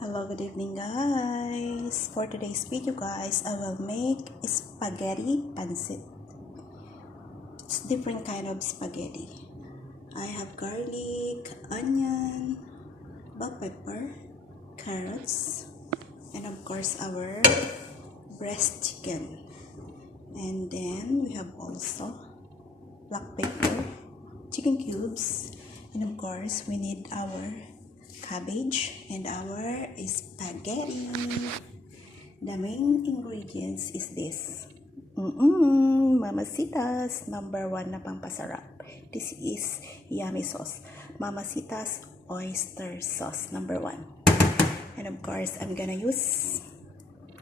Hello, good evening guys. For today's video guys, I will make spaghetti pancit. It's different kind of spaghetti. I have garlic, onion, bell pepper, carrots, and of course our breast chicken. And then we have also black pepper, chicken cubes, and of course we need our cabbage and our spaghetti. The main ingredients is this. Mamacitas, number 1 na pampasarap. This is yummy sauce. Mamacitas oyster sauce, number 1. And of course, I'm gonna use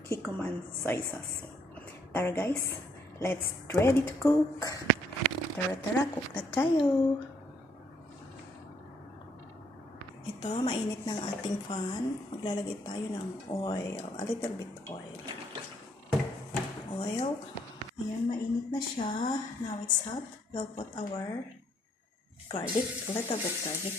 Kikkoman soy sauce. Tara guys, let's ready to cook. Tara, cook na tayo. Ito, mainit ng ating pan. Maglalagay tayo ng oil. A little bit oil. Oil. Ayan, mainit na siya. Now it's hot. We'll put our garlic. A little bit garlic.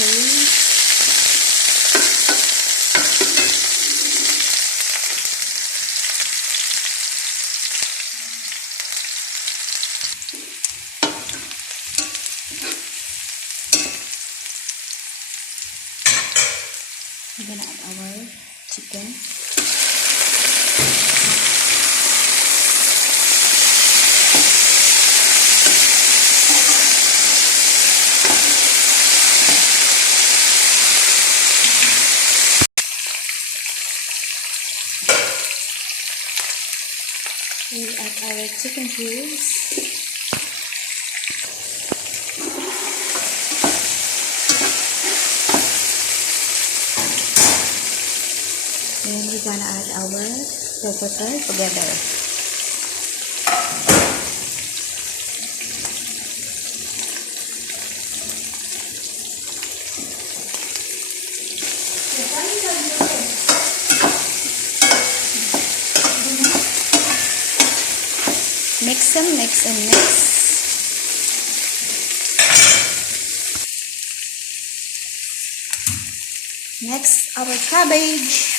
Okay. We're gonna add our chicken. We'll add our chicken cubes. And we're gonna add our bell pepper together. Mix and mix and mix. Next, our cabbage.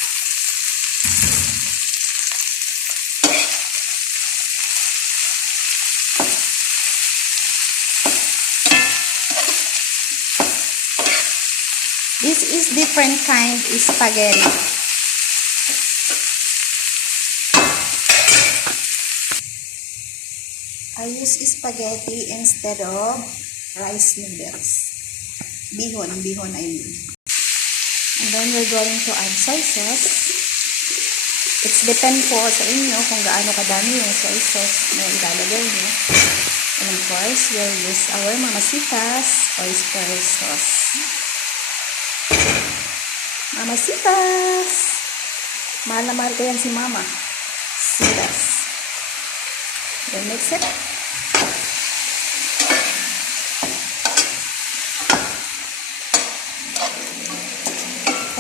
This is different kind of spaghetti. I use spaghetti instead of rice noodles. Bihon I mean. And then we're going to add soy sauce. It's depend po sa inyo kung gaano kadami yung soy sauce na ilalagay nyo. And of course, we'll use our Mamacitas oyster sauce. Mamacitas! Mahal na mahal ko yan si Mama. Citas. Then mix it.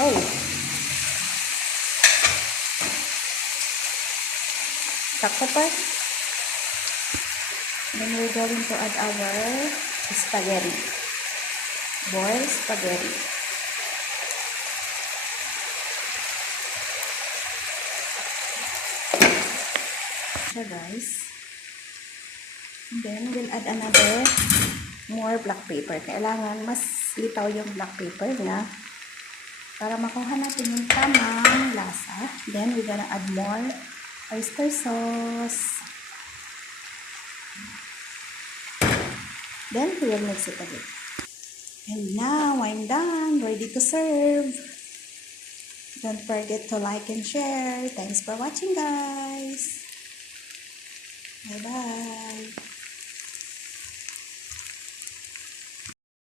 Oh. Black pepper. Then we're going to add our spaghetti. Boiled spaghetti. So guys. And then we'll add another more black pepper. Kailangan mas litaw yung black pepper niya para makuha natin yung tamang lasa. Then we're gonna add more oyster sauce. Then we will mix it again. And now I'm done, ready to serve. Don't forget to like and share. Thanks for watching guys. Bye bye.